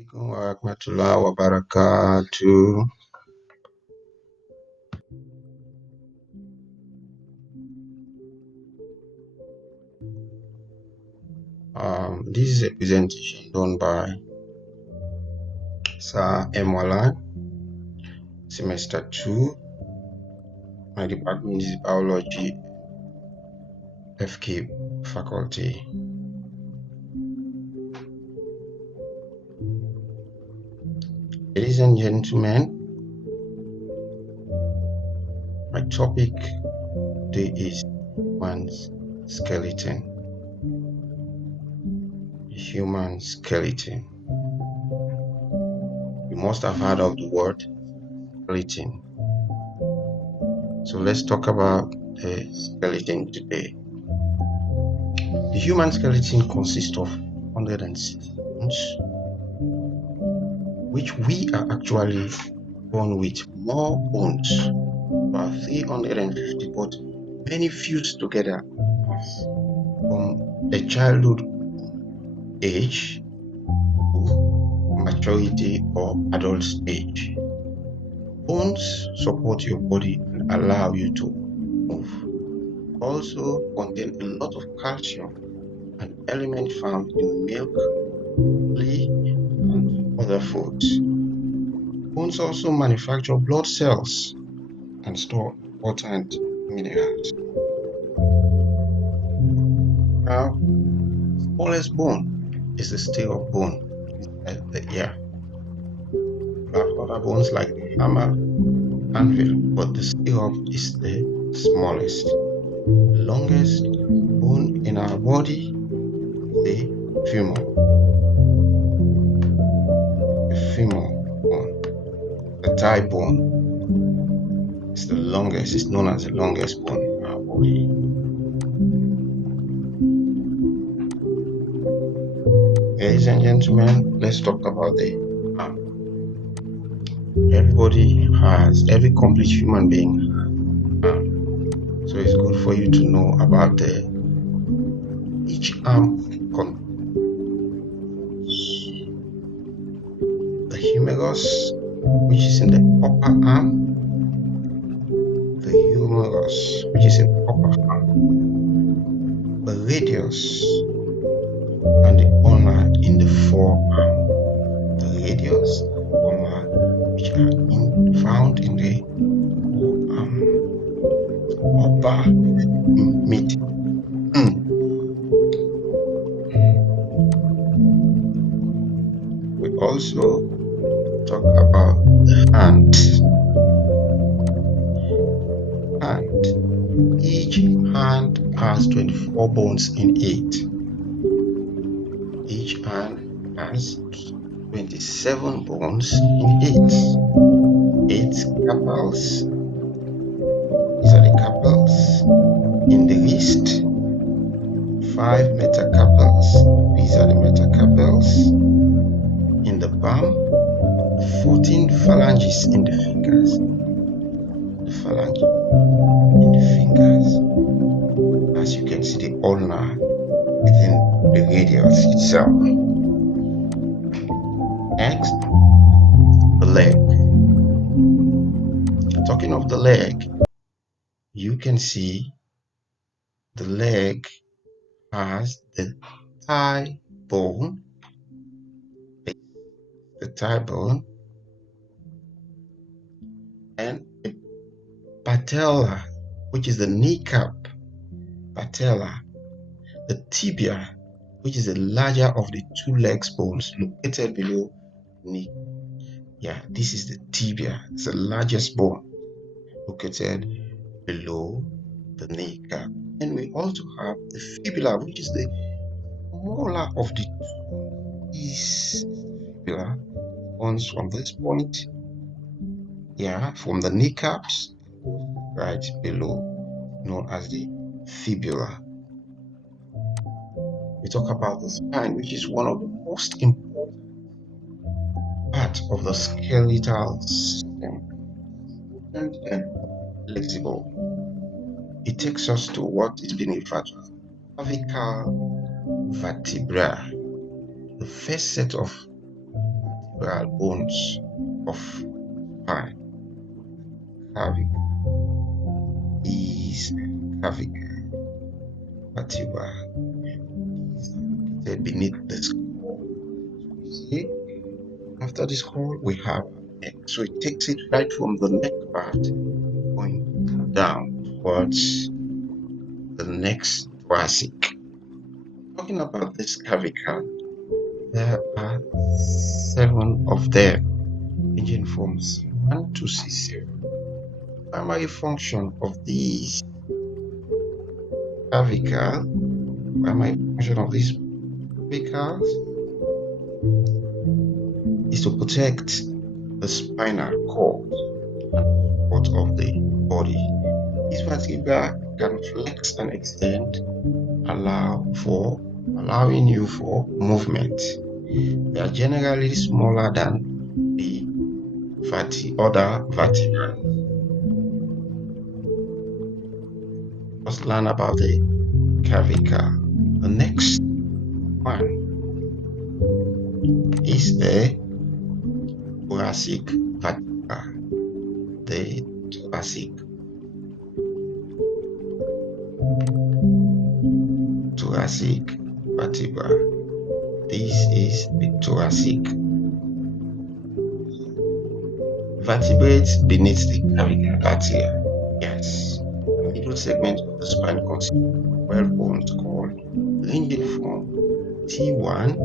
Alaikum wa rahmatullahi wa barakatuh. This is a presentation done by Sir M. Walan, semester 2. My department is biology, FK faculty. Ladies and gentlemen, my topic today is human's skeleton. The human skeleton. You must have heard of the word skeleton. So let's talk about the skeleton today. The human skeleton consists of 106 bones, which we are actually born with more bones, about 350, but many fused together from the childhood age to maturity or adult stage. Bones support your body and allow you to move. Also contain a lot of calcium, an element found in milk, and other foods. Bones also manufacture blood cells and store important minerals. Now, smallest bone is the steel bone inside the ear. We have other bones like the hammer, anvil, but the steel is the smallest. The longest bone in our body is the femur. The femur bone. The thigh bone is the longest, it's known as the longest bone in our body. Ladies and gentlemen, let's talk about the arm. Every complete human being has an arm. So it's good for you to know about each arm contains the humerus, which is in the upper arm, the humerus, which is in the upper arm, the radius, and the ulna in the forearm. The radius and ulna, which are found in the forearm, upper mid. We also talk about the hand. Each hand has 24 bones in it. Each hand has 27 bones in it. 8 carpals. These are the carpals in the wrist. 5 metacarpals. These are the metacarpals in the palm. 14 phalanges in the fingers. The phalange in the fingers. As you can see, the ulna within the radius itself. Next, the leg. Talking of the leg, you can see the leg has the thigh bone, and the patella, which is the kneecap, patella, the tibia, which is the larger of the two legs bones located below knee. Yeah, this is the tibia. It's the largest bone located below the kneecap. And we also have the fibula, which is the smaller of the two. This fibula runs from this point, from the kneecaps right below, known as the fibula. We talk about the spine, which is one of the most important parts of the skeletal system, and flexible. It takes us to what is being referred to as clavicle vertebra, the first set of vertebral bones of spine. Clavicle is clavicle vertebra is located beneath the skull. So we see after the skull we have neck. So it takes it right from the neck part going down towards the next thoracic. Talking about this clavicle, there are 7 of them, ranging from C1 to C0. Primary function of these clavicle, primary function of these clavicles is to protect the spinal cord and support of the body. These vertebrae can flex and extend, allowing you for movement. They are generally smaller than the other vertebrae. Let's learn about the clavicle. The next one is the thoracic vertebra. The thoracic vertebra. This is the thoracic vertebrates beneath the clavicle vertebra. Yes, the middle segment of the spine consists of 12 bones called, ranging from T1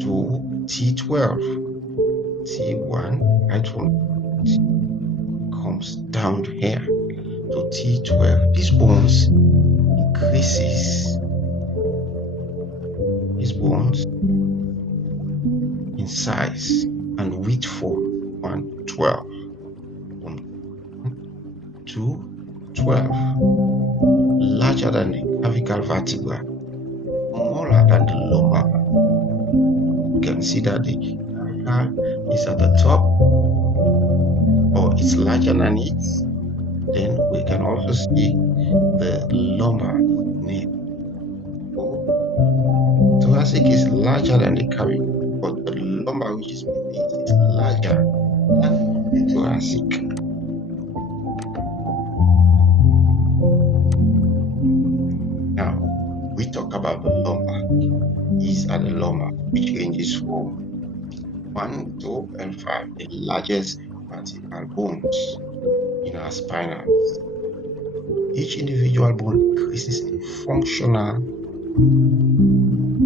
to T12. T1 right from comes down here to T12. These bones increases in size and width from 1 to 12. From 1 to 12. Larger than the clavicle vertebra, smaller than the lumbar. You can see that the clavicle is at the top, or it's larger than it. Then we can also see the lumbar beneath. So thoracic is larger than the clavicle, but the lumbar, which is beneath, is larger than the thoracic. Now, we talk about the lumbar. Is at the lumbar, which ranges from 1, 2, and 5, the largest vertebral bones in our spinal. Each individual bone increases in functional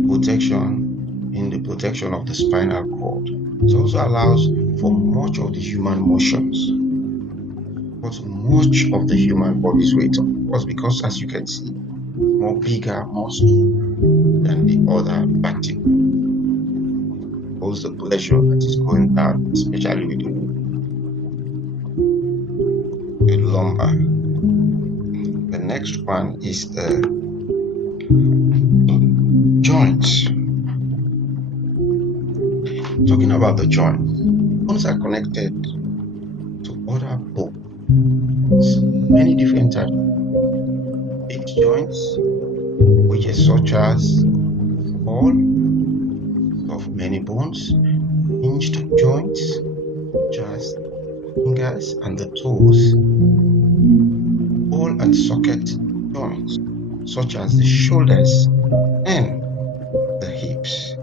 protection in the protection of the spinal cord. It also allows for much of the human motions, but much of the human body's weight, of course, because as you can see, more bigger, more stronger than the other vertebrae. The pressure that is going down, especially with the lumbar. The next one is the joints. Talking about the joints, bones are connected to other bones. Many different types. Fixed joints, which is such as all of many bones, hinged joints, such as fingers and the toes, ball and socket joints, such as the shoulders and the hips.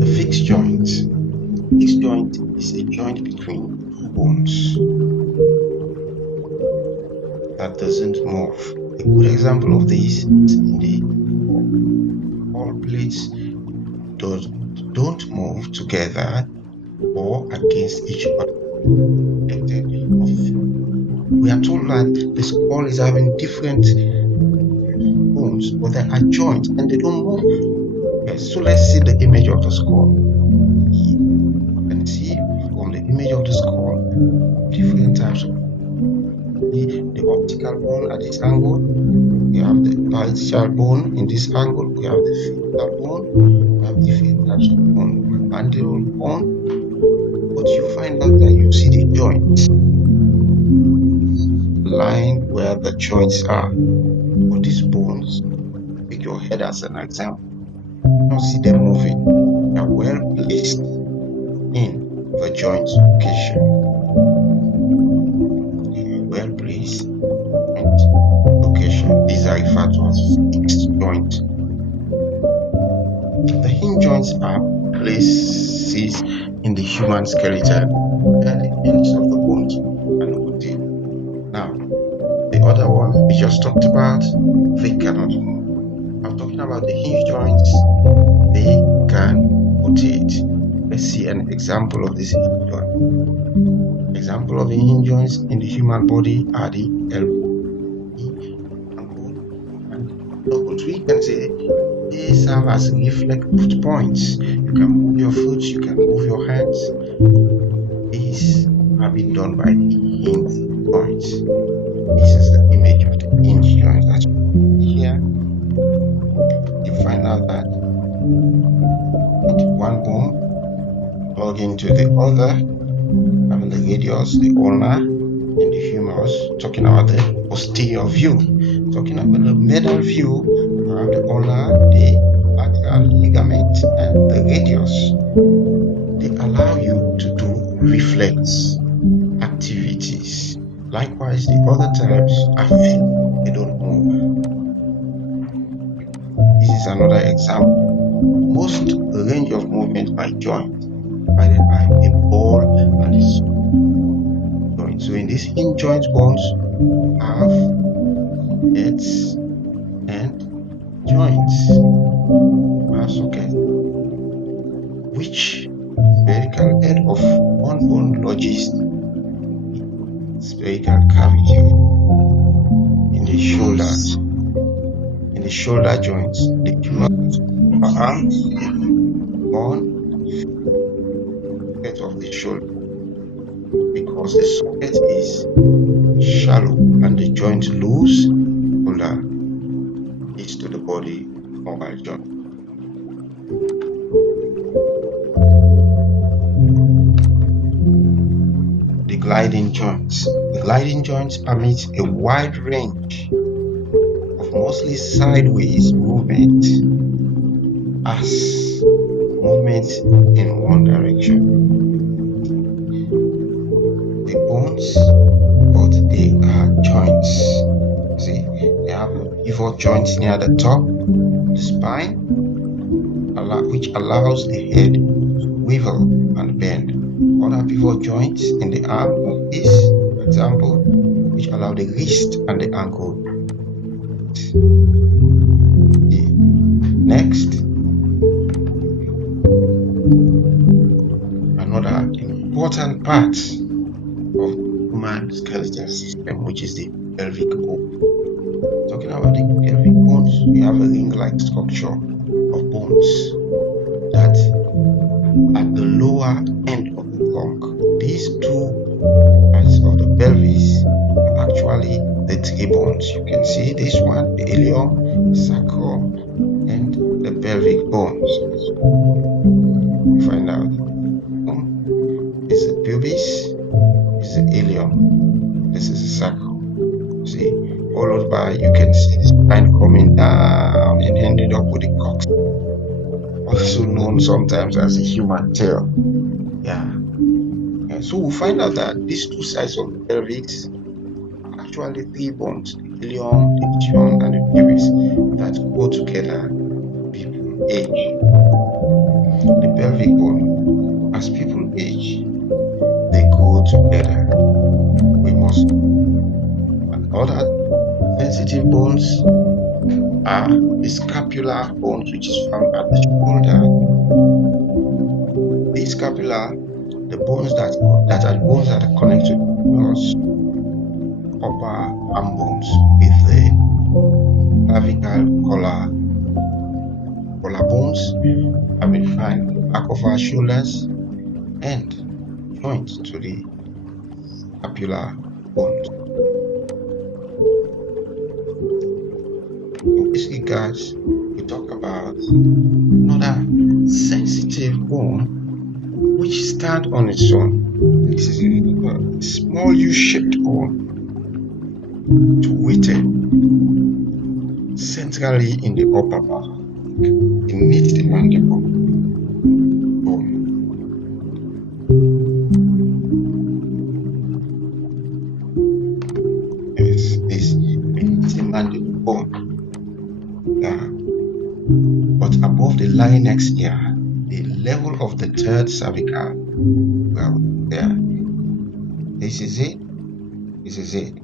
The fixed joint. Fixed joint is a joint between two bones that doesn't move. A good example of this is in the all plates don't move together or against each other. We are told that the skull is having different bones, but there are joints and they don't move. Yes, so let's see the image of the skull. You can see from the image of the skull different types of the optical bone at this angle. We have the parietal bone in this angle. We have the frontal bone. We have different types of bone, mandible bone. But you find out that you see the joints lying where the joints are. But these bones, take your head as an example. You don't see them moving. They are joint location. Well placed joint location. These are referred to as fixed joints. The hinge joints are places in the human skeleton where the ends of the bones are located. Now, the other one we just talked about, they cannot move. I'm talking about the hinge joints. They can rotate. Let's see an example of this hinge joint. Example of the hinge joints in the human body are the elbow, the ankle, and knuckles. We can say they serve as reflex points. You can move your foot, you can move your hands. These have been done by the hinge joints. This is the image of the hinge joints. As you see here, you find out that one bone plug into the other, having the radius, the ulna, and the humerus. Talking about the posterior view. Talking about the medial view, you have the ulna, the lateral ligament, and the radius. They allow you to do reflex activities. Likewise, the other types are fixed, they don't move. This is another example. Most range of movement by joint divided by a ball and a joint. So in these hinge joint bones, you have heads and joints. You have socket, which spherical head of one bone lodges the spherical cavity in the shoulders. In the shoulder joints, the humerus arm on socket of the shoulder, because the socket is shallow and the joint loose. Shoulder is to the body mobile joint. The gliding joints. The gliding joints permit a wide range of mostly sideways movement as movement in one direction. The bones, but they are joints. See, they have a pivot joint near the top, the spine, which allows the head to swivel and bend. Other pivot joints in the arm, like this, for example, which allow the wrist and the ankle. Next, another important part of the human skeletal system, which is the pelvic bone. Talking about the pelvic bones, we have a ring-like structure of bones that at the lower end of the trunk. These two parts of the pelvis are actually the three bones. You can see this one, the ilium, the sacrum, and the pelvic bones. You find out is the pubis, is the ilium, this is the sacrum. See, followed by, you can see the spine coming down and ending up with the coccyx, also known sometimes as the human tail. Yeah. So we'll find out that these two sides of the pelvis are actually three bones, the ilium, the ischium, and the pubis, that go together as people age. The pelvic bone, as people age, they go together. We must. And other sensitive bones are the scapular bones, which is found at the shoulder. These scapular, the bones that are the bones that are connected to the upper arm bones with the clavicle collar bones have been found at the back of our shoulders and joint to the scapular bones. In this regards, we talk about another sensitive bone which stands on its own. This is a small U-shaped bone situated centrally in the upper part. It meets the mandible bone. larynx here, the level of the third cervical. Well, there. This is it. This is it.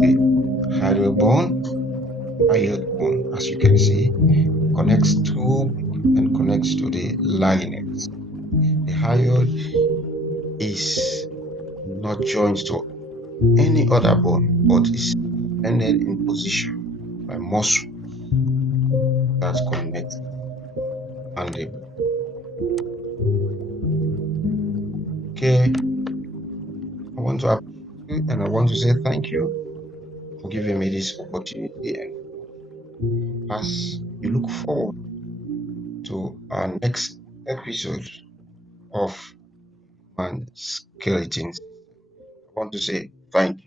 The hyoid bone, hyoid bone, as you can see, connects to and connects to the larynx. The hyoid is not joined to any other bone, but is suspended in position by muscle that connects mandible. Okay, I want to appreciate you and I want to say thank you for giving me this opportunity. And as you look forward to our next episode of Man Skeleton, I want to say thank you.